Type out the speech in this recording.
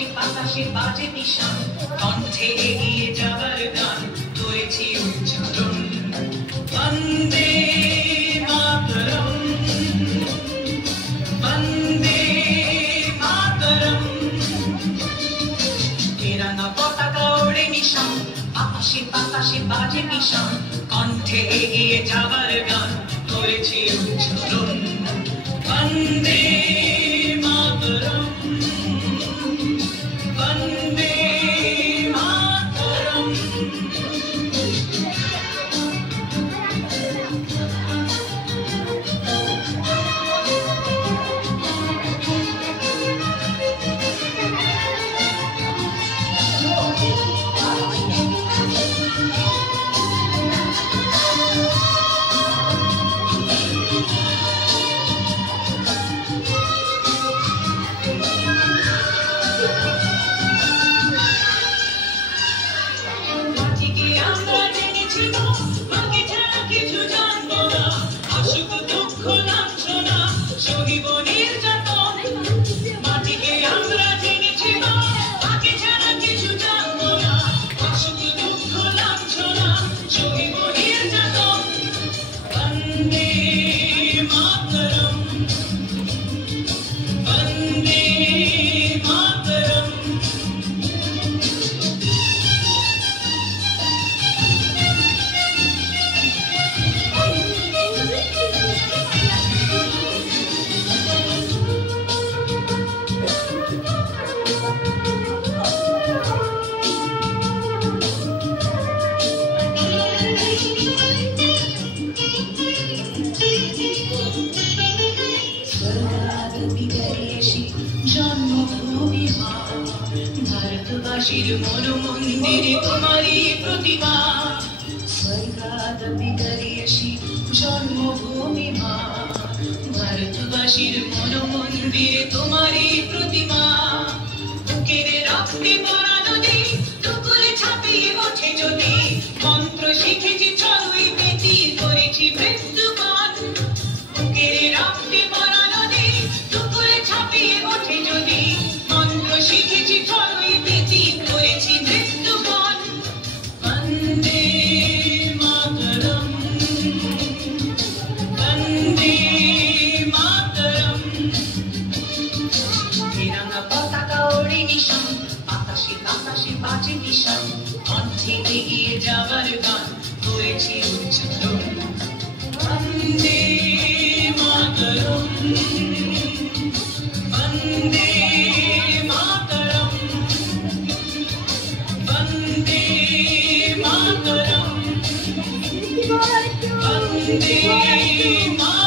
আকাশে বাতাসে বাজে নিশান কণ্ঠে এগিয়ে যাবার গান করেছি উচ্চারণ বন্দে মাতরম বন্দে মাতরম তেরাঙ্গা পতাকা ওড়ে নিশান আকাশে বাতাসে বাজে নিশান কণ্ঠে এগিয়ে যাবার গান করেছি উচ্চারণ বন্দে মাতরম বন্দে মাতরম জন্মভূমি মা ভারতবাসীর মন মন্দিরে তোমারই প্রতিমা স্বর্গাদপি গরীয়সী জন্মভূমি মা ভারতবাসীর মন মন্দিরে তোমারই প্রতিমা বুকের রক্তে ভরা নদী টুকুরে ছাপিয়ে ওঠে যদি মন্ত্র শিখেছি চলুই বেটি করেছি মৃত্যুকাল বুকের রক্তে ভরা নদী টুকুরে ছাপিয়ে ওঠে যদি মন্ত্র শিখেছি চলুই বেটি করেছি মৃত্যুকাল বন্দে মাতরম বন্দে মাতরম তিরঙ্গা পতাকা ওড়ে নিশান আকাশে বাতাসে বাজে নিশান কণ্ঠে এগিয়ে যাবার গান করেছি উচ্চারণ বন্দে মাতরম বন্দে মাতরম বন্দে মাতরম বন্দে মাতরম